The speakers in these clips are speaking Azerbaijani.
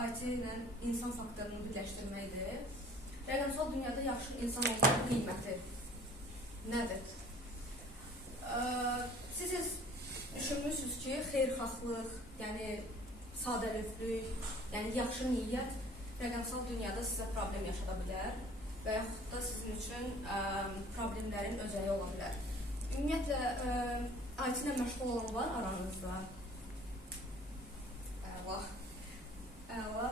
IT ilə insan faktorunu birləşdirməkdir. Rəqəmsal dünyada yaxşı insan olmanın qiyməti nədir? Siz düşünmürsünüz ki, xeyirxahlıq, yəni sadəlövhlük, yəni yaxşı niyyət rəqəmsal dünyada sizə problem yaşada bilər və yaxud da sizin üçün problemlərin özəyi ola bilər. Ümumiyyətlə, IT ilə məşğul olan var aranızda? Əla.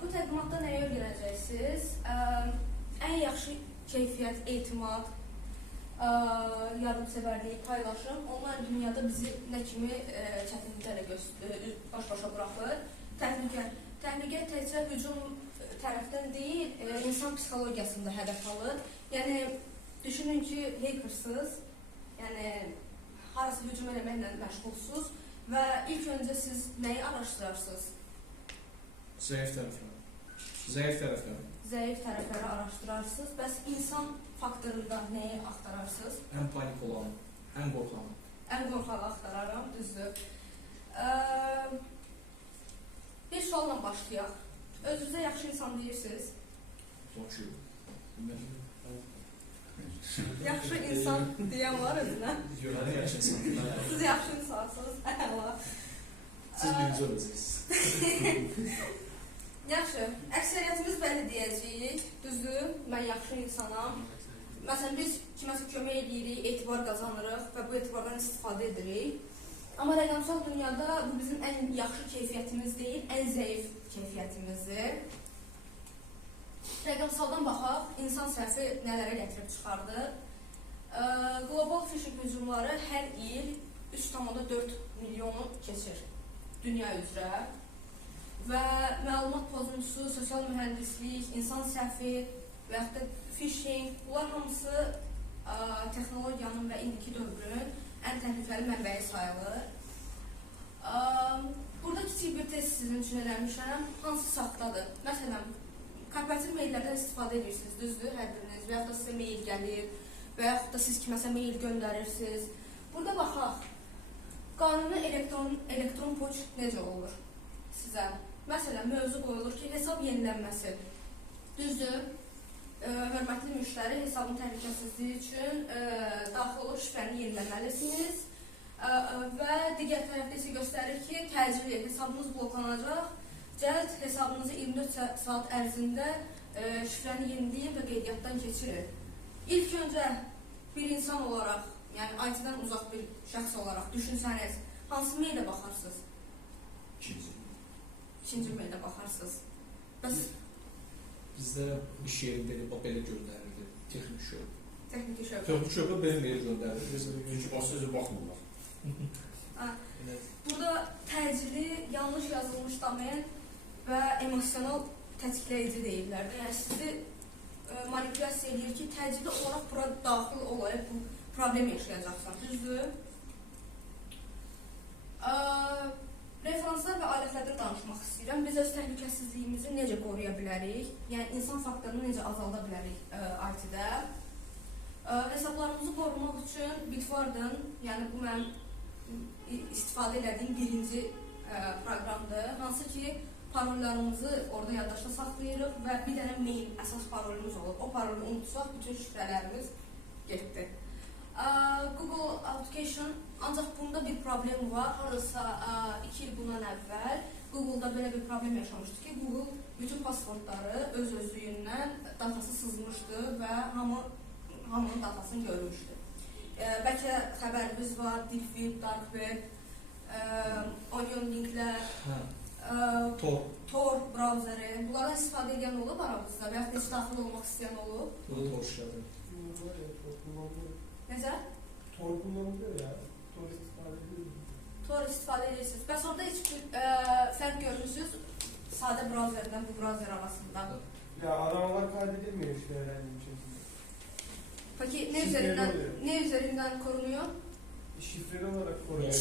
Bu təqdimatda nəyə öyrənəcəksiniz? Ən yaxşı keyfiyyət, etimad, yardımsevərlik, paylaşım, onlar dünyada bizi nə kimi çətinliklərlə baş-başa buraxır. Təhlükə təkcə hücum tərəfdən deyil, insan psixologiyasında hədəf alır. Yəni, düşünün ki, hackersınız, yəni harası hücum eləməklə məşğulsuz və ilk öncə siz nəyi araşdırarsınız? Zəif tərəfləri araşdırarsınız. Bəs insan faktorunda nəyi axtararsınız? Ən panik olan, ən qorxan. Ən qorxağı axtararam, düzdür. Bir sualla başlayaq. Özünüzə yaxşı insan deyirsiniz. Yaxşı insan deyən var özünə. Yaxşı insan. Siz yaxşı insansınız. Siz birinci olacaqsınız. Yaxşı, əksəriyyətimiz bəli deyəcəyik, düzdür, mən yaxşı insanam. Məsələn, biz kiməsə kömək edirik, etibar qazanırıq və bu etibardan istifadə edirik. Amma rəqəmsal dünyada bu bizim ən yaxşı keyfiyyətimiz deyil, ən zəif keyfiyyətimizdir. Rəqəmsaldan baxaq, insan səhvi nələrə gətirib çıxardır. Qlobal phishing hücumları hər il 3,4 milyonu keçir dünya üzrə. Və məlumat pozuntusu, sosial mühəndislik, insan səhvi və yaxud da phishing, bunlar hamısı texnologiyanın və indiki dövrün ən təhlükəli mənbəyi sayılır. Burada kiçik bir test sizin üçün eləmişəm. Hansı saxtadır? Məsələn, korporativ maillərdən istifadə edirsiniz, düzdür, hər biriniz, və yaxud da sizə mail gəlir, və yaxud da siz kiməsə mail göndərirsiniz. Burada baxaq, qanuni elektron poçt necə olur sizə? Məsələn, mövzu qoyulur ki, hesab yenilənməsi. Düzdür, hörmətli müştəri hesabın təhlükəsizliyi üçün daxil olub şifrəni yeniləməlisiniz və digər tərəfdə isə göstərir ki, təcili hesabınız bloklanacaq, cəld hesabınızı 24 saat ərzində şifrəni yeniləyin və qeydiyyatdan keçirin. İlk öncə bir insan olaraq, yəni IT-dən uzaq bir şəxs olaraq düşünsəniz, hansı meylə baxarsınız? İkinci meylə baxarsınız. Bəs bizdə iş yerində belə göndərildi, texnik şöbə. Texnik şöbə belə meyl göndərildi. Çünki o sözü baxmırlar. Burada təcili, yanlış yazılmış domen və emosional tətikləyici deyirlər. Yəni sizi manipulyasiya edir ki, təcili olaraq bura daxil olaraq bu problem yaşayacaqsan, düzdür? Referanslar və alətlərdən danışmaq istəyirəm. Biz öz təhlükəsizliyimizi necə qoruya bilərik? Yəni, insan faktorunu necə azalda bilərik IT-də? Hesablarımızı qorumaq üçün Bitwarden, yəni bu mənim istifadə elədiyim birinci proqramdır. Hansı ki, parollarımızı orada yaddaşda saxlayırıq və bir dənə mail əsas parolumuz olur. O parolu unutsaq, bütün şifrələrimiz getdi. Google Authentication, ancaq bunda bir problem var. Harasa 2 il bundan əvvəl Google-da belə bir problem yaşamışdı ki, Google bütün pasportları öz-özlüyündən datası sızmışdı və hamının datasını görmüşdü. Bəlkə xəbərimiz var, Deep Web, Dark Web, Onion linklər, Tor brauzeri. Bunlardan istifadə edən olub aramızda və yaxud da heç daxil olmaq istəyən olub? Tor işlədir. Necə? Tor kullanılıyor ya. Tor istifadə edilir. Tor istifadə edirsiniz. Bəs orada heç bir fərq görürsünüz sadə brauzerdən bu brauzer arasında? Ya aramalar kaydedilmiyor işte herhangi bir şekilde. Peki ne üzerinden korunuyor? Şifreli olarak korunuyor.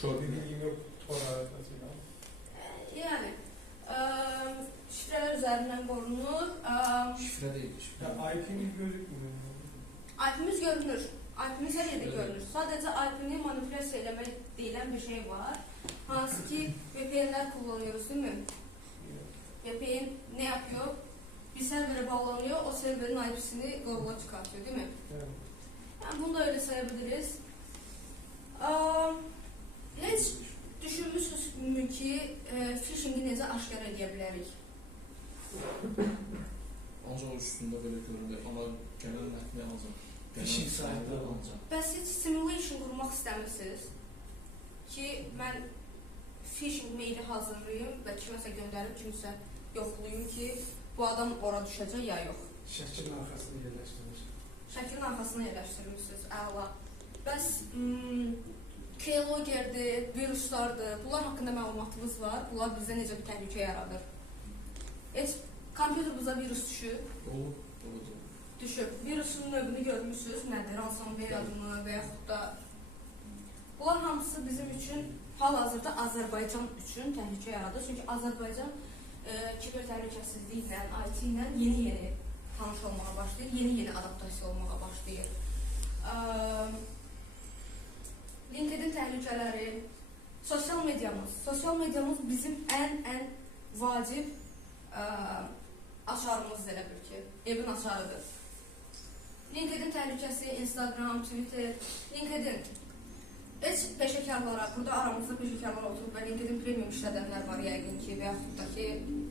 Çok bir bilgim yok Tor arasıyla. Yani şifreler üzerinden korunur. Şifre değil. Ya IP'miz gözükmüyor. IP'miz görünür. IP'miz her yerde görünür. Sadece IP'ni manipülasyon eləmək deyilən bir şey var. Hansı ki VPN'ler kullanıyoruz değil mi? VPN ne yapıyor? Bir servere bağlanıyor, o serverin IP'sini global'a çıkartıyor değil mi? Evet. Yani bunu da öyle sayabiliriz. Hiç düşünmüşsünüzmü ki phishing'i necə aşkar edə bilərik? Ancaq üstündə belə görünür, amma genel mətni ancaq. Phishing saytları ancaq. Bəs heç simulation qurmaq istəmirsiniz ki, mən phishing maili hazırlayım və kiməsə göndərib, kimsə yoxlayım ki, bu adam ora düşəcək ya yox. Şəkilin arxasını yerləşdirir. Şəklin arxasına yerləşdirmişsiniz, əla. Bəs keyloggerdir, viruslardır, bunlar haqqında məlumatınız var, bunlar bizə necə bir təhlükə yaradır? Heç kompüterimize virus düşüb. Olur. Düşüb. Virusun növünü görmüşsünüz, nədir? Ransomware adını və yaxud da bunlar hamısı bizim üçün hal-hazırda Azərbaycan üçün təhlükə yaradır. Çünki Azərbaycan kiber təhlükəsizliyi ilə, IT ilə yeni-yeni tanış olmağa başlayır, yeni-yeni adaptasiya olmağa başlayır. LinkedIn təhlükələri, sosial medyamız. Sosial medyamız bizim ən vacib açarımız elə bil ki, evin açarıdır. LinkedIn təhlükəsi, Instagram, Twitter, LinkedIn. Heç peşəkarlara, burada aramızda peşəkarlar oturub və LinkedIn premium işlədənlər var yəqin ki, və yaxud da ki,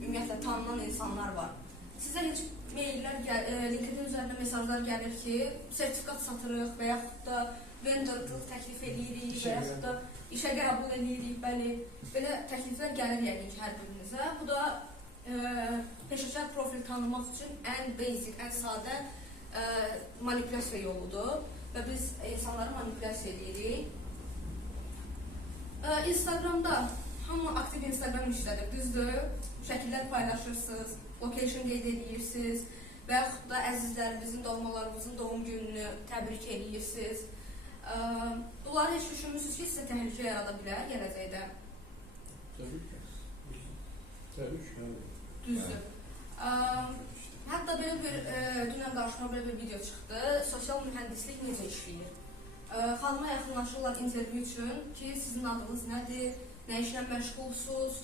ümumiyyətlə tanınan insanlar var. Sizə heç maillər, LinkedIn üzərində mesajlar gəlir ki, sertifikat satırıq və yaxud da vendorluq təklif edirik və yaxud da işə qəbul edirik, bəli, belə təkliflər gəlir yəqin ki, hər birinizə. Bu da peşəkar profil tanımaq üçün ən basic, ən sadə manipulyasiya yoludur və biz insanları manipulyasiya edirik. Instagramda hamı aktiv Instagram işlədir, düzdür? Şəkillər paylaşırsınız, location qeyd edirsiniz və yaxud da əzizlərimizin, doğmalarımızın doğum gününü təbrik edirsiniz. Bunları heç düşünmürsünüz ki, sizə təhlükə yarada bilər gələcəkdə? Təbii ki. Təbii ki. Düzdür. Hətta belə bir, dünən qarşıma belə bir video çıxdı. Sosial mühəndislik necə işləyir? Xanıma yaxınlaşırlar intervyu üçün ki, sizin adınız nədir, nə işlə məşğulsuz,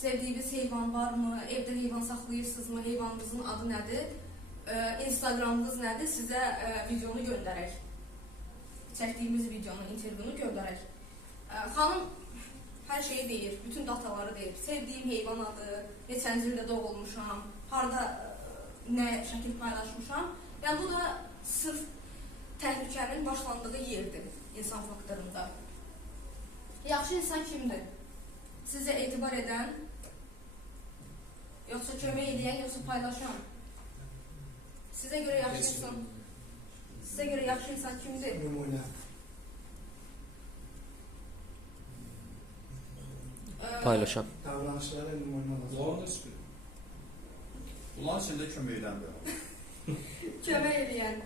sevdiyiniz heyvan varmı, evdə heyvan saxlayırsınızmı, heyvanınızın adı nədir, Instagramınız nədir, sizə videonu göndərək. Çəkdiyimiz videonu, intervyunu göndərək. Xanım hər şeyi deyir, bütün dataları deyir. Sevdiyim heyvan adı, neçənci ildə doğulmuşam, harada nə şəkil paylaşmışam. Yəni bu da sırf təhlükənin başlandığı yerdir insan faktorunda. Yaxşı insan kimdir? Sizə etibar edən, yoxsa kömək edən, yoxsa paylaşan? Sizə görə yaxşı insan, sizə görə yaxşı insan kimdir? Nümunə. Paylaşan. Davranışlara nümunə lazım. Bunların içində kömək edən bir Kömək edən.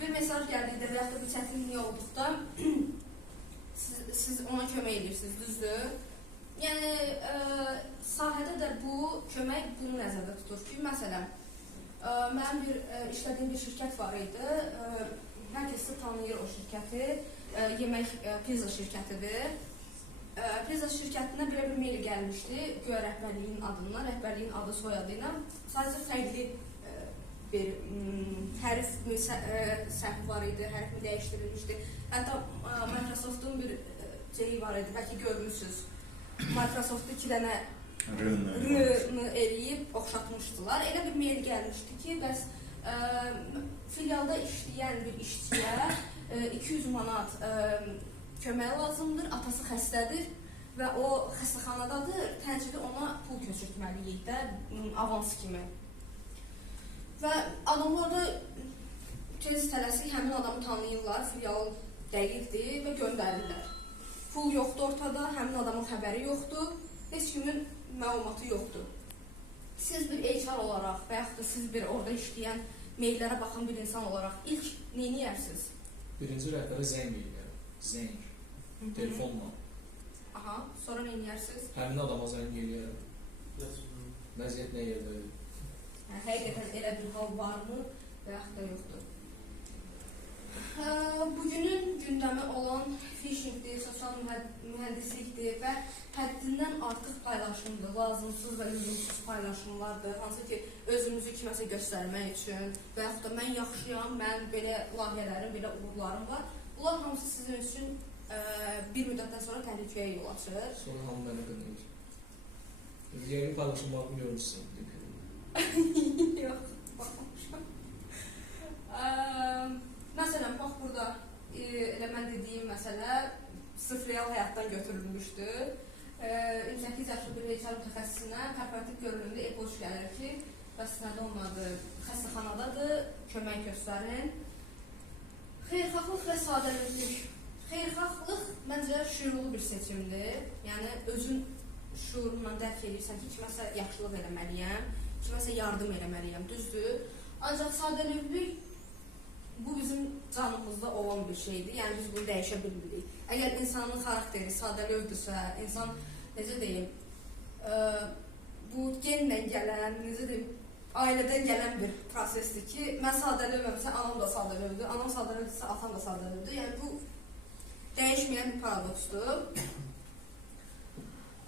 Bir mesaj gəldikdə və yaxud da bir çətinlik olduqda siz ona kömək edirsiniz, düzdür? Yəni, sahədə də bu kömək bunu nəzərdə tutur ki, məsələn, mənim işlədiyim bir şirkət var idi, hər kəsi tanıyır o şirkəti, yemək pizza şirkətidir. Pizza şirkətinə belə bir mail gəlmişdi, güya rəhbərliyin adından, rəhbərliyin adı soyadı ilə, sadəcə fərqli bir hərf səhv var idi, hərf dəyişdirilmişdi. Hətta Microsoft'un bir şeyi var idi, bəlkə görmüşsünüz. Microsoft'u 2 dənə R-nı eləyib oxşatmışdılar. Elə bir mail gəlmişdi ki, bəs filialda işləyən bir işçiyə 200 manat kömək lazımdır, atası xəstədir və o xəstəxanadadır, təcili ona pul köçürtməliyik də, avans kimi. Və adamlar da tez tələsik həmin adamı tanıyırlar, filial dəqiqdir və göndərirlər. Pul yoxdur ortada, həmin adamın xəbəri yoxdur, heç kimin məlumatı yoxdur. Siz bir HR olaraq və yaxud da siz bir orada işləyən, maillərə baxan bir insan olaraq ilk neyini yersiniz? Birinci rəhbərə zəng edirəm. Zəng. Telefonla. Aha, sonra neyini yersiniz? Həmin adama zəng edirəm. Vəziyyət nə yerdədir? Həqiqətən elə bir hal varmı və yaxud da yoxdur. Bugünün gündəmi olan phishingdir, sosial mühəndislikdir və həddindən artıq paylaşımdır, lazımsız və lüzumsuz paylaşımlardır, hansı ki, özümüzü kiməsə göstərmək üçün və yaxud da mən yaxşıyam, mən belə layihələrim, belə uğurlarım var. Bunlar hamısı sizin üçün bir müddətdən sonra təhlükəyə yol açır. Sonra hamı mənə qınayır. Yeni paylaşımlarını görmüşsün. Yox, baxmamışam. Məsələn, bax burada elə mən dediyim məsələ sırf real həyatdan götürülmüşdü. 28 yaşlı bir HR mütəxəssisinə korporativ görünümlü e-poçt gəlir ki, bəs nədə olmadı, xəstəxanadadır, kömək göstərin. Xeyirxahlıq və sadəlövlük. Xeyirxahlıq məncə şüurlu bir seçimdir. Yəni, özün şuurunla dərk edirsən ki, kiməsə yaxşılıq eləməliyəm, kiməsə yardım eləməliyəm, düzdür. Ancaq sadəlövlük bu bizim canımızda olan bir şeydir. Yəni biz bunu dəyişə bilmirik. Əgər insanın xarakteri sadəlövdürsə, insan necə deyim, bu genlə gələn, necə deyim, ailədən gələn bir prosesdir ki, mən sadəlövməmsə, anam da sadəlövdür, anam sadəlövdürsə, atam da sadəlövdür. Yəni bu dəyişməyən bir paradoksdur.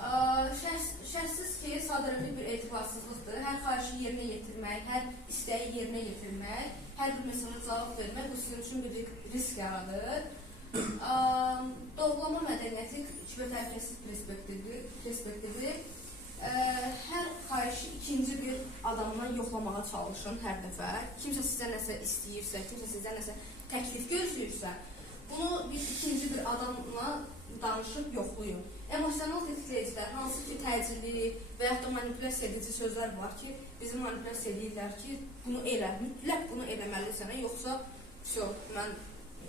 Şərtsiz ki, sadəlövlük bir etibarsızlıqdır. Hər xahişi yerinə yetirmək, hər istəyi yerinə yetirmək, hər bir mesaja cavab vermək bu sizin üçün bir risk yaradır. Doğrulama mədəniyyəti iki təhlükəsiz perspektivi. Hər xahişi ikinci bir adamdan yoxlamağa çalışın hər dəfə. Kimsə sizə nəsə istəyirsə, kimsə sizə nəsə təklif gözləyirsə, bunu bir ikinci bir adamla danışıb yoxlayın. Emosional tetikləyicilər, hansı ki, təcili və yaxud da manipulyasiya edici sözlər var ki, bizi manipulyasiya edirlər ki, bunu elə, mütləq bunu eləməlisən, yoxsa mən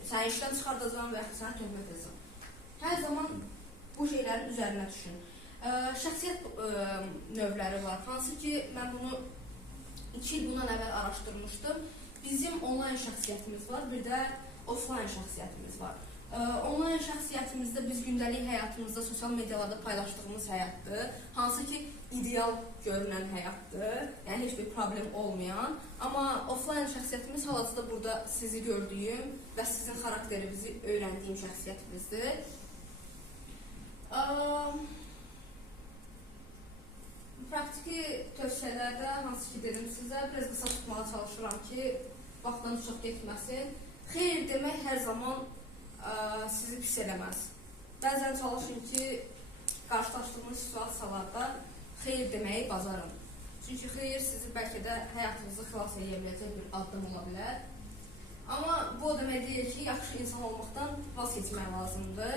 səni işdən çıxardacağım və yaxud səni töhmət edəcəm. Hər zaman bu şeylərin üzərinə düşün. Şəxsiyyət növləri var, hansı ki, mən bunu 2 il bundan əvvəl araşdırmışdım. Bizim onlayn şəxsiyyətimiz var, bir də offline şəxsiyyətimiz var. Onlayn şəxsiyyətimizdə biz gündəlik həyatımızda sosial medialarda paylaşdığımız həyatdır. Hansı ki, ideal görünən həyatdır. Yəni, heç bir problem olmayan. Amma offline şəxsiyyətimiz hal-hazırda burada sizi gördüyüm və sizin xarakterinizi öyrəndiyim şəxsiyyətimizdir. Praktiki tövsiyələrdə, hansı ki, dedim sizə, biraz qısa tutmağa çalışıram ki, vaxtdan çox getməsin. Xeyr demək hər zaman sizi pis eləməz. Bəzən çalışın ki, qarşılaşdığınız situasiyalarda xeyr deməyi bacarın. Çünki xeyr sizi bəlkə də həyatınızı xilas edə biləcək bir addım ola bilər. Amma bu o demək deyil ki, yaxşı insan olmaqdan vaz keçmək lazımdır,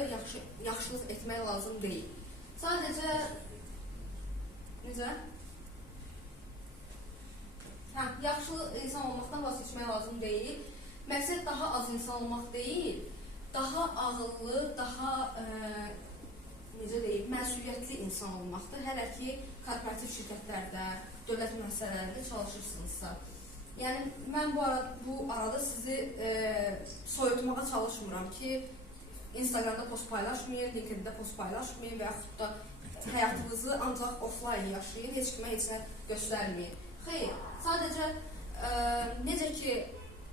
yaxşılıq etmək lazım deyil. Sadəcə, necə? Yaxşı insan olmaqdan vaz keçmək lazım deyil. Məqsəd daha az insan olmaq deyil, daha ağıllı, daha necə deyim, məsuliyyətli insan olmaqdır. Hələ ki, korporativ şirkətlərdə, dövlət müəssisələrində çalışırsınızsa. Yəni, mən bu arada sizi soyutmağa çalışmıram ki, Instagramda post paylaşmayın, LinkedIn'də post paylaşmayın və yaxud da həyatınızı ancaq offline yaşayın, heç kimə heç nə göstərməyin. Xeyr, sadəcə necə ki,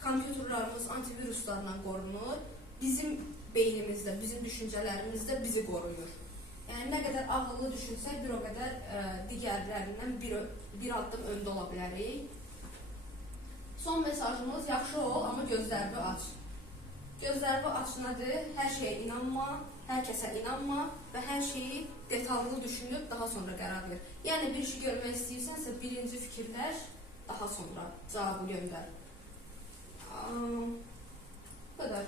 kompüterlərimiz antiviruslarla qorunur, bizim beynimizdə, bizim düşüncələrimizdə bizi qoruyur. Yəni, nə qədər ağıllı düşünsək, bir o qədər digərlərindən bir addım öndə ola bilərik. Son mesajımız, yaxşı ol, amma gözlərini aç. Gözlərini aç nədir? Hər şeyə inanma, hər kəsə inanma və hər şeyi detallı düşünüb daha sonra qərar ver. Yəni, bir işi görmək istəyirsənsə, birinci fikirlər, daha sonra cavabı göndər. Bu qədər.